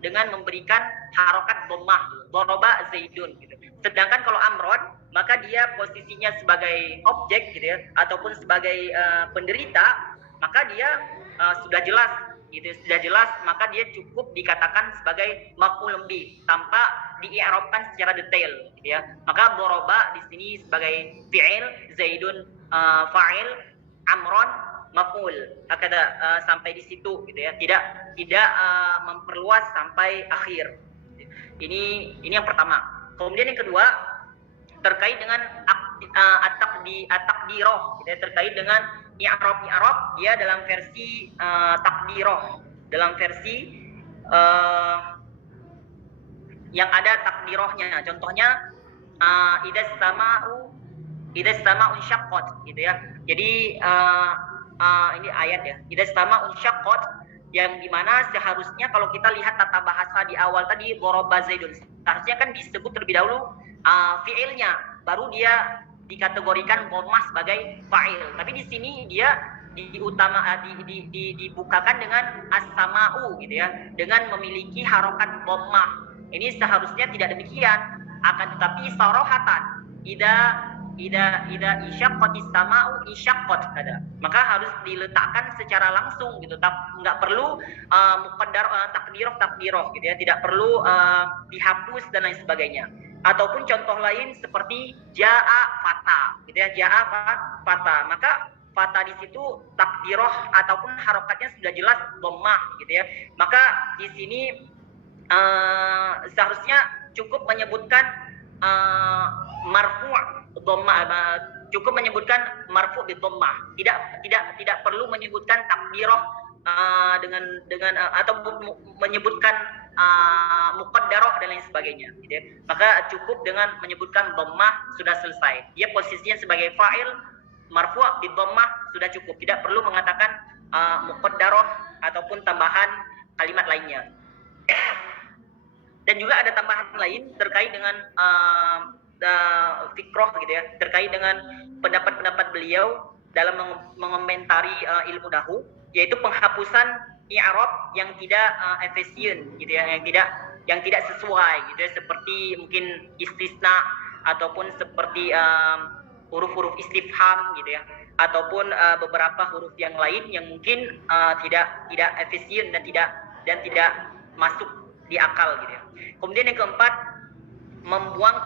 dengan memberikan harokat dhammah, doroba Zaidun gitu. Sedangkan kalau Amron, maka dia posisinya sebagai objek gitu ya, ataupun sebagai penderita, maka dia sudah jelas gitu, sudah jelas, maka dia cukup dikatakan sebagai maf'ul bih tanpa di-i'rabkan secara detail gitu ya. Maka doroba di sini sebagai fi'il, Zaidun fa'il, Amron maf'ul. Hakada sampai di situ gitu ya. Tidak memperluas sampai akhir. Ini yang pertama. Kemudian yang kedua terkait dengan at-taqdirah gitu ya, terkait dengan i'rab dia dalam versi takdirah, dalam versi yang ada takdirahnya. Contohnya idas sama'u syaqqat gitu ya. Jadi ini ayat ya, idas sama'u syaqqat, yang dimana seharusnya kalau kita lihat tata bahasa di awal tadi doroba Zaidun, seharusnya kan disebut terlebih dahulu fi'ilnya, baru dia dikategorikan dhammah sebagai fa'il. Tapi di sini dia dibukakan dengan as-sama'u gitu ya, dengan memiliki harokat dhammah. Ini seharusnya tidak demikian, akan tetapi sarahatan ida isyaqqatis sama'u isyaqqat ada. Maka harus diletakkan secara langsung gitu, nggak perlu muqaddar takdirah gitu ya, tidak perlu dihapus dan lain sebagainya. Ataupun contoh lain seperti ja'a fata gitu ya, ja'a fata, maka fata di situ takdirah ataupun harokatnya sudah jelas dhammah gitu ya. Maka di sini seharusnya cukup menyebutkan marfu' dhammah, cukup menyebutkan marfu' bi dhammah, tidak perlu menyebutkan takdirah dengan atau menyebutkan muqaddarah dan lain sebagainya gitu ya. Maka cukup dengan menyebutkan dhammah sudah selesai. Dia posisinya sebagai fa'il marfu' bi dhammah sudah cukup, tidak perlu mengatakan muqaddarah ataupun tambahan kalimat lainnya. Dan juga ada tambahan lain terkait dengan fikroh gitu ya, terkait dengan pendapat-pendapat beliau dalam mengomentari ilmu nahwu, yaitu penghapusan i'rab yang tidak efisien gitu ya, yang tidak sesuai gitu ya, seperti mungkin istisna ataupun seperti huruf-huruf istifham gitu ya, ataupun beberapa huruf yang lain yang mungkin tidak efisien dan tidak masuk di akal gitu ya. Kemudian yang keempat, membuang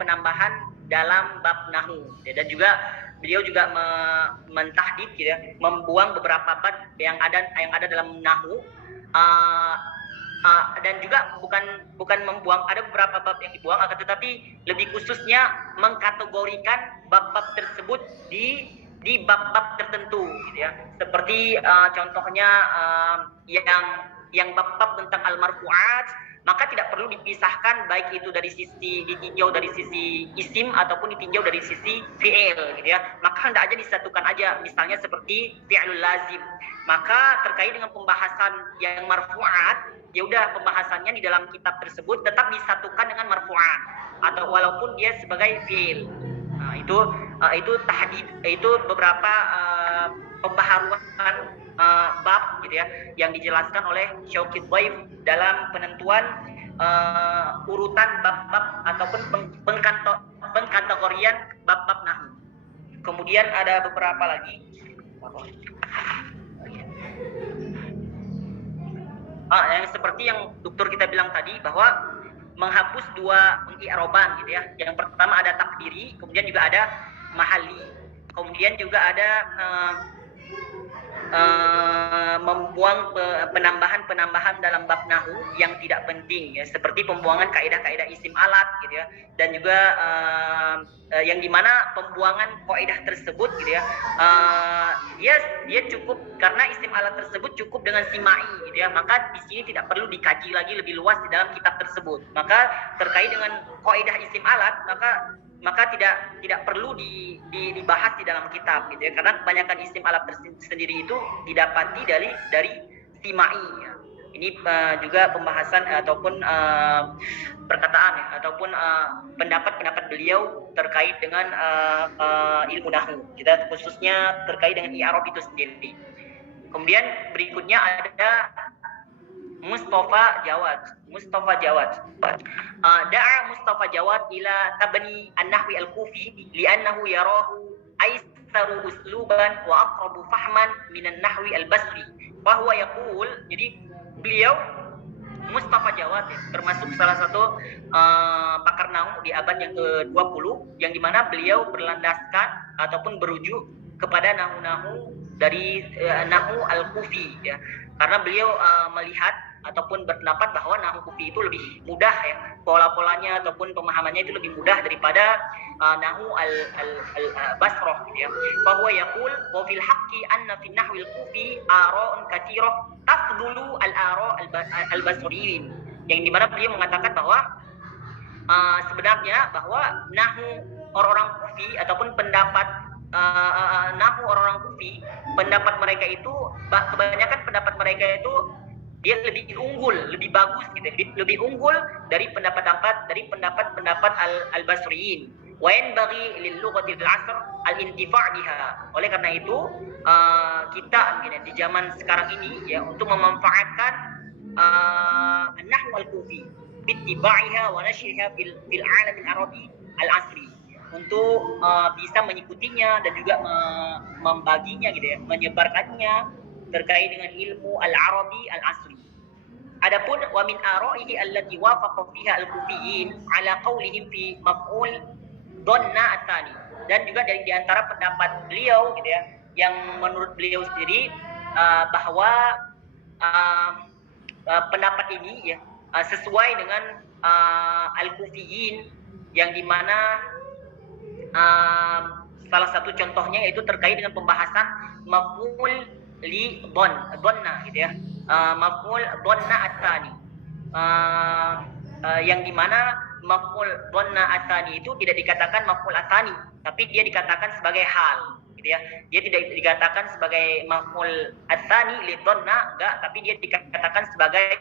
penambahan dalam bab nahwu ya, dan juga beliau juga mentahdid gitu ya, membuang beberapa bab yang ada dalam nahwu, dan juga bukan membuang, ada beberapa bab yang dibuang, akan tetapi lebih khususnya mengkategorikan bab-bab tersebut di bab-bab tertentu gitu ya. Seperti contohnya yang bab-bab tentang al-marfu'at, maka tidak perlu dipisahkan, baik itu ditinjau dari sisi isim ataupun ditinjau dari sisi fi'il gitu ya. Maka hendak aja disatukan aja, misalnya seperti fi'lul lazim. Maka terkait dengan pembahasan yang marfu'at, ya udah pembahasannya di dalam kitab tersebut tetap disatukan dengan marfu'at atau walaupun dia sebagai fi'il. Nah, itu Itu tahdid, itu beberapa pembaharuan bab gitu ya yang dijelaskan oleh Syauqi Dhaif dalam penentuan urutan bab-bab ataupun pengkategorian bab-bab nahwu. Kemudian ada beberapa lagi. Yang seperti yang dokter kita bilang tadi bahwa menghapus dua i'roban gitu ya. Yang pertama ada takdiri, kemudian juga ada mahalli. Kemudian juga ada membuang penambahan dalam bab nahu yang tidak penting ya, seperti pembuangan kaidah-kaidah isim alat gitu ya, dan juga yang dimana pembuangan kaidah tersebut gitu ya, dia cukup karena isim alat tersebut cukup dengan simai gitu ya, maka di sini tidak perlu dikaji lagi lebih luas di dalam kitab tersebut. Maka terkait dengan kaidah isim alat maka tidak perlu dibahas di dalam kitab gitu ya, karena kebanyakan isim alat sendiri itu didapati dari simai ya. Ini juga pembahasan ataupun perkataan ya, ataupun pendapat beliau terkait dengan ilmu nahwu kita, khususnya terkait dengan i'rab itu sendiri. Kemudian berikutnya ada Mustafa Jawad. Da'a Mustafa Jawad ila tabni an-nahwi al-kufi li'annahu yarahu aisaru usluban wa aqrabu fahman min an-nahwi al-basri. Bahwa yaqul, jadi beliau Mustafa Jawad ya, termasuk salah satu pakar nahwu di abad yang ke-20 yang dimana beliau berlandaskan ataupun berujuk kepada nahwu dari nahwu al-kufi ya. Karena beliau melihat ataupun berpendapat bahwa nahwu kufi itu lebih mudah ya, pola-polanya ataupun pemahamannya itu lebih mudah daripada nahwu al-basrah gitu ya. Bahwa yaqul wa fil haqqi anna fi nahwi al-kufi ara'un katsirah tafdulu al-ara' al-basriyin, yang dimana beliau mengatakan bahwa sebenarnya bahwa nahwu orang-orang kufi ataupun pendapat nahwu orang-orang kufi, pendapat mereka itu kebanyakan pendapat mereka itu dia lebih unggul, lebih bagus gitu, lebih unggul dari pendapat al-basriyin. Wa yanbaghi lil lughati al-'asr al-intifa' biha. Oleh karena itu kita di zaman sekarang ini ya, untuk memanfaatkan nahwu al-kufi bittiba'iha wa nashriha fil 'alam al-arabi al-'asri, untuk bisa mengikutinya dan juga membaginya gitu ya, menyebarkannya terkait dengan ilmu al-arabi al-asri. Adapun wa min ara'ihi allati wafaqa fiha al-kufiyyin ala qaulihim fi maf'ul dhanna at-tani, dan juga dari antara pendapat beliau gitu ya, yang menurut beliau sendiri bahwa pendapat ini ya sesuai dengan al-kufiyyin, yang dimana salah satu contohnya yaitu terkait dengan pembahasan maf'ul li dhanna gitu ya, maf'ul dhanna at-tani, yang dimana maf'ul dhanna at-tani itu tidak dikatakan maf'ul at-tani, tapi dia dikatakan sebagai hal gitu ya. Dia tidak dikatakan sebagai maf'ul at-tani li dhanna, enggak, tapi dia dikatakan sebagai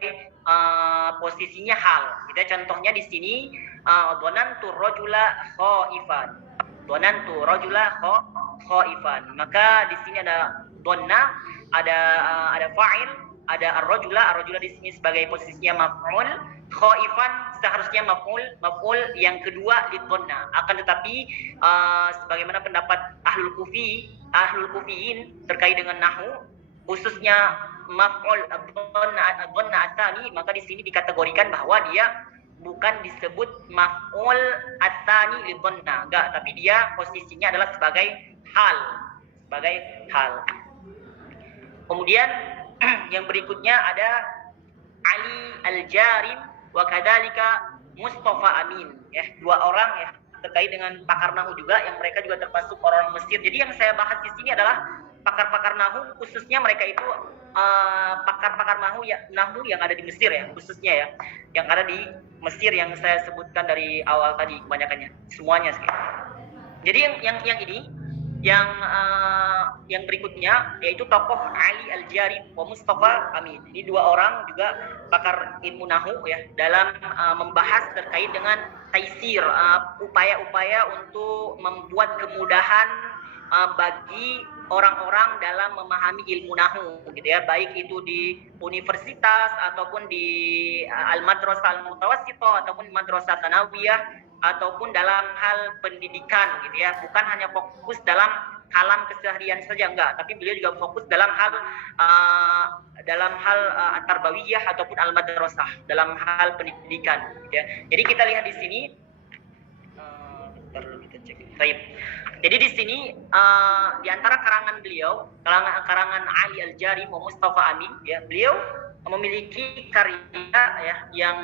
posisinya hal gitu ya. Contohnya di sini dhanantu rajula khaifan, dhanantu rajula khaifan, maka di sini ada dhanna, ada fa'il, ada ar-rajula di sini sebagai posisinya maf'ul, khaifan seharusnya maf'ul yang kedua di dhanna. Akan tetapi sebagaimana pendapat ahlul kufiyin terkait dengan nahwu, khususnya maf'ul dhanna at-tani, maka di sini dikategorikan bahwa dia bukan disebut maf'ul at-tani li dhanna, enggak, tapi dia posisinya adalah sebagai hal. Kemudian yang berikutnya ada Ali Al-Jarim wa kadzalika Mustafa Amin ya, dua orang ya terkait dengan pakar nahwu juga, yang mereka juga termasuk orang Mesir. Jadi yang saya bahas di sini adalah pakar-pakar nahwu, khususnya mereka itu pakar-pakar nahwu yang ada di Mesir ya, khususnya ya, yang ada di Mesir yang saya sebutkan dari awal tadi, kebanyakannya semuanya sekali. Jadi yang ini yang berikutnya yaitu tokoh Ali Al-Jari wa Mustafa Amin. Ini dua orang juga pakar ilmu nahu ya dalam membahas terkait dengan taisir, upaya-upaya untuk membuat kemudahan bagi orang-orang dalam memahami ilmu nahu gitu ya, baik itu di universitas ataupun di al-madrasah al-mutawassithah ataupun madrasah tsanawiyah ataupun dalam hal pendidikan gitu ya, bukan hanya fokus dalam kalam keseharian saja, enggak, tapi beliau juga fokus dalam hal at-tarbawiyah ataupun al-madrasah, dalam hal pendidikan gitu ya. Jadi kita lihat di sini kita cek. Baik. Jadi di sini di antara karangan beliau, karangan Ali Al-Jari wa Mustafa Amin ya, beliau memiliki karya ya yang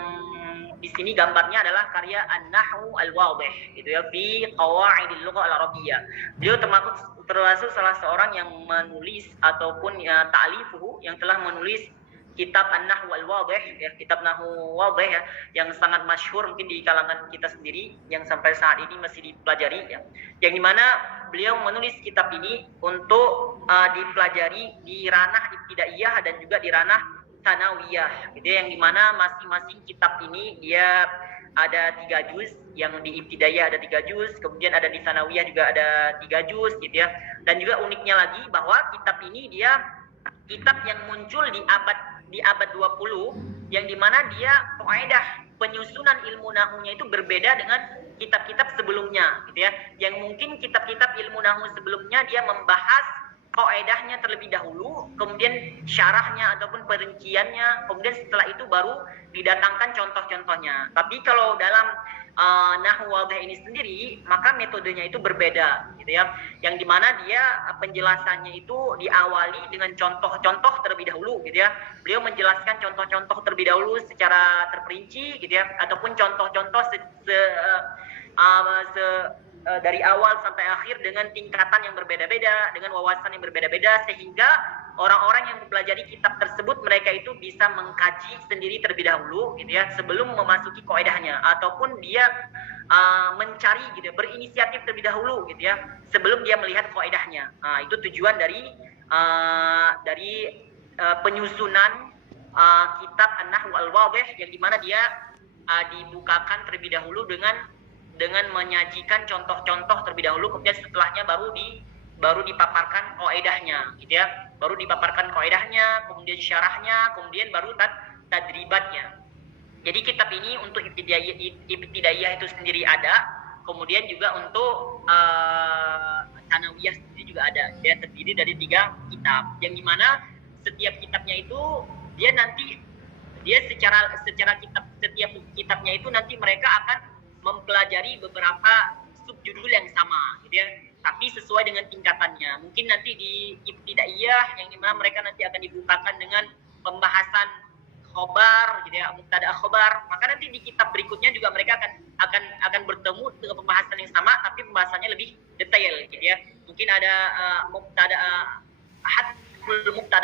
di sini gambarnya adalah karya An-Nahwu Al-Wadih gitu ya, fi Qawaidil Lughah Al-Arabiyyah. Beliau termasuk salah seorang yang menulis ataupun ta'lifuhu yang telah menulis kitab An-Nahwu Al-Wadih ya, kitab Nahwu Wadih ya, yang sangat masyhur mungkin di kalangan kita sendiri yang sampai saat ini masih dipelajari ya. Yang dimana beliau menulis kitab ini untuk dipelajari di ranah ibtidaiyah dan juga di ranah tsanawiyah gitu ya, yang dimana masing-masing kitab ini dia ada 3 juz, yang di ibtidaiyah ada 3 juz, kemudian ada di tsanawiyah juga ada 3 juz gitu ya. Dan juga uniknya lagi bahwa kitab ini dia kitab yang muncul di abad 20, yang dimana dia kaidah penyusunan ilmu nahunya itu berbeda dengan kitab-kitab sebelumnya gitu ya, yang mungkin kitab-kitab ilmu nahu sebelumnya dia membahas kaidahnya terlebih dahulu, kemudian syarahnya ataupun perinciannya, kemudian setelah itu baru didatangkan contoh-contohnya. Tapi kalau dalam Nahwu Wadih ini sendiri, maka metodenya itu berbeda gitu ya, yang dimana dia penjelasannya itu diawali dengan contoh-contoh terlebih dahulu gitu ya. Beliau menjelaskan contoh-contoh terlebih dahulu secara terperinci gitu ya, ataupun contoh-contoh dari awal sampai akhir dengan tingkatan yang berbeda-beda, dengan wawasan yang berbeda-beda, sehingga orang-orang yang mempelajari kitab tersebut mereka itu bisa mengkaji sendiri terlebih dahulu gitu ya, sebelum memasuki kaidahnya, ataupun dia mencari gitu, berinisiatif terlebih dahulu gitu ya, sebelum dia melihat kaidahnya. Itu tujuan dari penyusunan kitab An-Nahwu Al-Wadih, yang dimana dia dibukakan terlebih dahulu dengan menyajikan contoh-contoh terlebih dahulu, kemudian setelahnya baru dipaparkan kaidahnya gitu ya, baru dipaparkan kaidahnya, kemudian syarahnya, kemudian baru tadribatnya. Jadi kitab ini untuk ibtidaiyah itu sendiri ada, kemudian juga untuk tsanawiyah sendiri juga ada. Dia terdiri dari 3 kitab, yang dimana setiap kitabnya itu secara setiap kitabnya itu nanti mereka akan mempelajari beberapa subjudul yang sama gitu ya, tapi sesuai dengan tingkatannya. Mungkin nanti di ibtidaiyah yang dimana mereka nanti akan dibukakan dengan pembahasan khobar gitu ya, mubtada khobar, maka nanti di kitab berikutnya juga mereka akan bertemu dengan pembahasan yang sama, tapi pembahasannya lebih detail gitu ya. Mungkin ada mubtada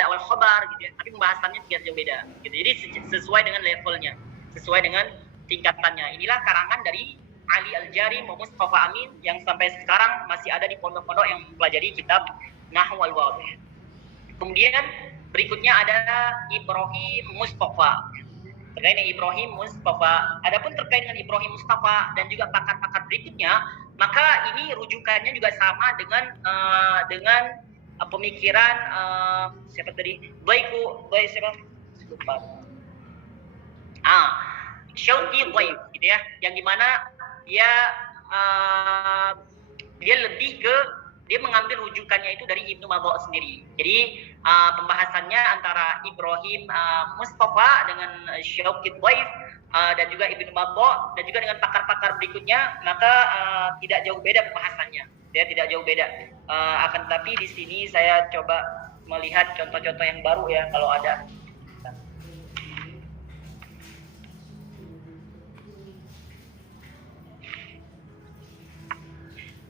wal khobar gitu ya, tapi pembahasannya tidak jauh beda gitu. Jadi sesuai dengan levelnya, sesuai dengan tingkatannya. Inilah karangan dari Ali Al-Jari wa Mustafa Amin yang sampai sekarang masih ada di pondok-pondok yang mempelajari kitab Nahwu Al-Wadih. Kemudian berikutnya ada Ibrahim Mustafa. Terkait dengan Ibrahim Mustafa, adapun terkait dengan Ibrahim Mustafa dan juga pakar-pakar berikutnya, maka ini rujukannya juga sama dengan pemikiran siapa tadi? Syauqi Dhaif gitu ya, yang dimana dia lebih ke dia mengambil rujukannya itu dari Ibnu Mabok sendiri. Jadi pembahasannya antara Ibrahim Mustafa dengan Syauqi Dhaif dan juga Ibnu Mabok dan juga dengan pakar-pakar berikutnya, maka tidak jauh beda pembahasannya. Dia tidak jauh beda. Akan tetapi di sini saya coba melihat contoh-contoh yang baru ya kalau ada.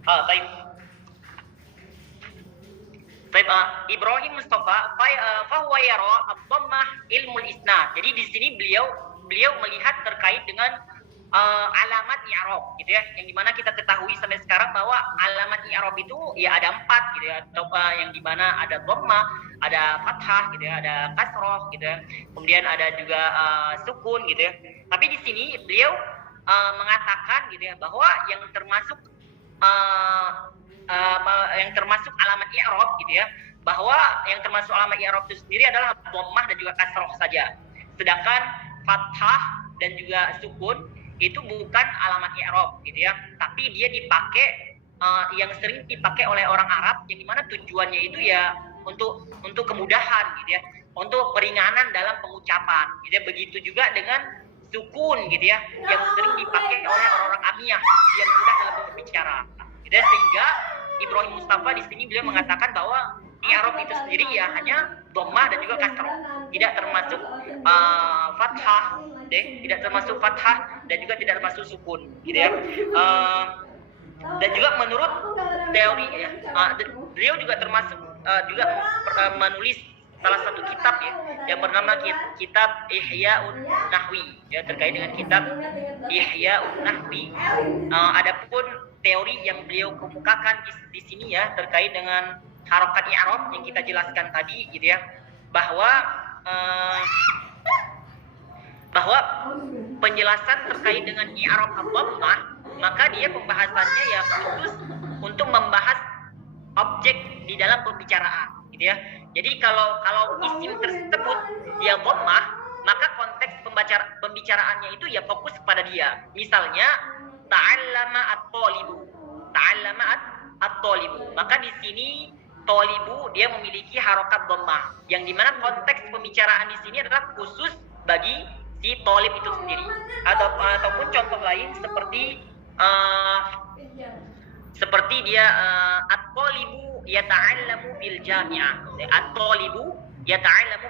Baik. Ibrahim Mustafa fahuwa yara ad-dhammah ilmul isnad. Jadi di sini beliau melihat terkait dengan alamat i'rab gitu ya, yang dimana kita ketahui sampai sekarang bahwa alamat i'rab itu ya ada 4 gitu ya, atau yang dimana ada dhammah, ada fathah gitu ya, ada kasroh gitu ya, kemudian ada juga sukun gitu ya. Tapi di sini beliau mengatakan gitu ya bahwa yang termasuk alamat i'rab gitu ya, bahwa yang termasuk alamat i'rab itu sendiri adalah dhammah dan juga kasroh saja. Sedangkan fathah dan juga sukun itu bukan alamat i'rab gitu ya, tapi dia dipakai yang sering dipakai oleh orang Arab, yang dimana tujuannya itu ya untuk kemudahan gitu ya, untuk peringanan dalam pengucapan gitu ya. Begitu juga dengan sukun gitu ya, yang sering dipakai oleh orang-orang amiyah biar mudah dalam berbicara gitu ya. Sehingga Ibrahim Mustafa di sini beliau mengatakan bahwa i'rab itu sendiri ya hanya dhammah dan juga kasroh, tidak termasuk fathah, tidak termasuk fathah dan juga tidak termasuk sukun gitu ya. Dan juga menurut teori ya, beliau juga termasuk juga menulis salah satu kitab ya yang bernama kitab Ihya'un Nahwi ya, terkait dengan kitab Ihya'un Nahwi. Adapun teori yang beliau kemukakan di sini ya terkait dengan harokat i'rab yang kita jelaskan tadi gitu ya, bahwa penjelasan terkait dengan i'rab dhammah, maka dia pembahasannya ya khusus untuk membahas objek di dalam pembicaraan gitu ya. Jadi kalau isim tersebut dia dhammah, maka konteks pembicaraannya itu ya fokus kepada dia. Misalnya ta'allama at-thalibu, maka di sini thalibu dia memiliki harokat dhammah, yang dimana konteks pembicaraan di sini adalah khusus bagi si thalib itu sendiri. Ataupun contoh lain seperti dia at-thalibu yata'allamu fil jami'ah. At-thalibu yata'allamu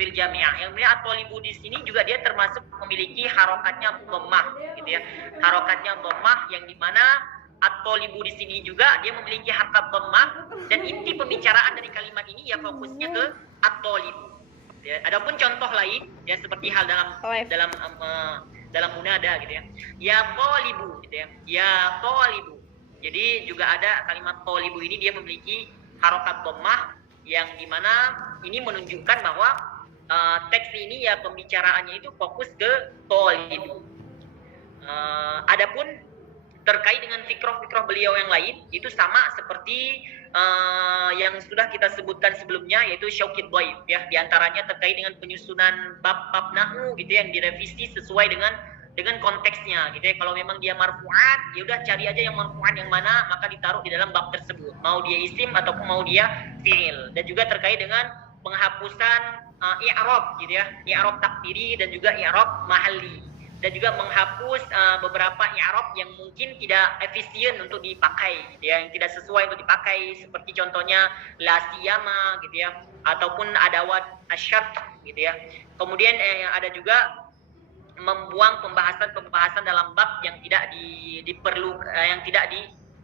fil jami'ah. Yang namanya at-thalibu di sini juga dia termasuk memiliki harokatnya dhammah gitu ya. Harokatnya dhammah yang dimana at-thalibu di sini juga dia memiliki harokat dhammah, dan inti pembicaraan dari kalimat ini ya fokusnya ke at-thalibu. Ya, adapun contoh lain ya seperti hal dalam munada gitu ya. Ya thalibu gitu ya. Ya thalibu. Jadi juga ada kalimat thalibu ini dia memiliki harokat dhammah, yang dimana ini menunjukkan bahwa teks ini ya pembicaraannya itu fokus ke thalibu. Adapun terkait dengan fikroh beliau yang lain itu sama seperti yang sudah kita sebutkan sebelumnya, yaitu Syauqid Dhaif ya, diantaranya terkait dengan penyusunan bab-bab nahwu gitu yang direvisi sesuai dengan konteksnya gitu ya. Kalau memang dia marfu'at, ya udah cari aja yang marfu'at yang mana, maka ditaruh di dalam bab tersebut, mau dia isim ataupun mau dia fi'il. Dan juga terkait dengan penghapusan i'rab gitu ya, i'rab takdiri dan juga i'rab mahalli, dan juga menghapus beberapa i'rab yang mungkin tidak efisien untuk dipakai gitu ya, yang tidak sesuai untuk dipakai, seperti contohnya la siyama gitu ya, ataupun adawat asyart gitu ya. Kemudian ada juga membuang pembahasan dalam bab yang tidak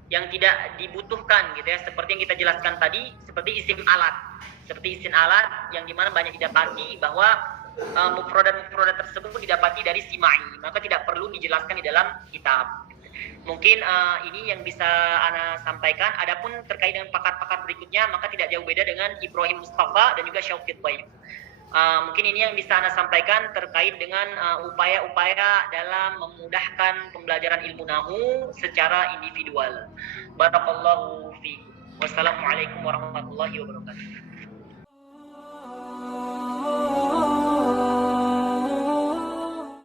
yang tidak dibutuhkan gitu ya, seperti yang kita jelaskan tadi, seperti isim alat yang dimana banyak didapati bahwa mufradat tersebut didapati dari simai, maka tidak perlu dijelaskan di dalam kitab. Mungkin ini yang bisa Ana sampaikan. Adapun terkait dengan pakar-pakar berikutnya, maka tidak jauh beda dengan Ibrahim Mustafa dan juga Syauqid Dhaif. Mungkin ini yang bisa Ana sampaikan terkait dengan upaya-upaya dalam memudahkan pembelajaran ilmu nahwu secara individual. Barakallahu fiikum. Wassalamualaikum warahmatullahi wabarakatuh.